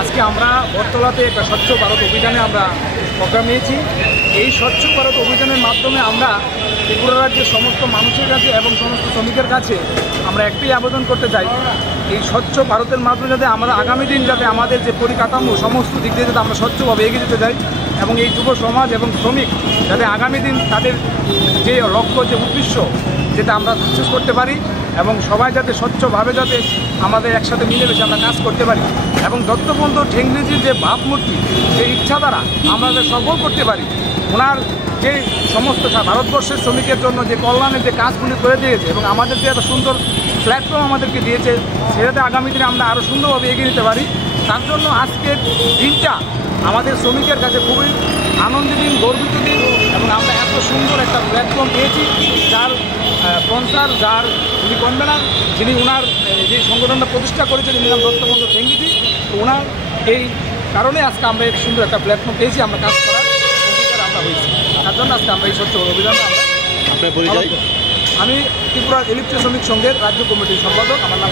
আজকে আমরা বটতলাতে একটা স্বচ্ছ ভারত অভিযানে আমরা প্রোগ্রাম নিয়েছি। এই স্বচ্ছ ভারত অভিযানের মাধ্যমে আমরা ত্রিপুরা রাজ্যের সমস্ত মানুষের কাছে এবং সমস্ত শ্রমিকের কাছে আমরা একটাই আবেদন করতে চাই, এই স্বচ্ছ ভারতের মাধ্যমে যাতে আমরা আগামী দিন যাতে আমাদের যে পরিকাঠামো সমস্ত দিক দিয়ে যাতে আমরা স্বচ্ছভাবে এগিয়ে যেতে চাই এবং এই যুব সমাজ এবং শ্রমিক যাতে আগামী দিন তাদের যে লক্ষ্য যে উদ্দেশ্য যেটা আমরা সাকসেস করতে পারি এবং সবাই যাতে স্বচ্ছভাবে যাতে আমাদের একসাথে মিলেমিশে আমরা কাজ করতে পারি এবং দত্তবন্ধু ঠেঙ্গড়িজির যে ভাবমূর্তি যে ইচ্ছা দ্বারা আমরা সফল করতে পারি, ওনার যে সমস্ত ভারতবর্ষের শ্রমিকের জন্য যে কল্যাণের যে কাজগুলি করে দিয়েছে এবং আমাদের যে একটা সুন্দর প্ল্যাটফর্ম আমাদেরকে দিয়েছে, সেটাতে আগামী দিনে আমরা আরও সুন্দরভাবে এগিয়ে নিতে পারি। তার জন্য আজকের দিনটা আমাদের শ্রমিকের কাছে খুবই আনন্দের দিন, গর্বিত দিন এবং আমরা এত সুন্দর একটা প্ল্যাটফর্ম পেয়েছি যার স্পন্সার, যার যিনি কনভেনার, যিনি ওনার যে সংগঠনটা প্রতিষ্ঠা করেছেন যিনি নাম দত্তবন্ধু ঠেঙ্গিজি, তো ওনার এই কারণে আজকে আমরা এই সুন্দর একটা প্ল্যাটফর্ম পেয়েছি, আমরা কাজ করার অঙ্গীকার আমরা হয়েছি। তার জন্য আজকে আমরা এই স্বচ্ছ অভিযানটা আমরা। আমি ত্রিপুরা ইলেকট্রিক শ্রমিক সংঘের রাজ্য কমিটির সম্পাদক, আমার নাম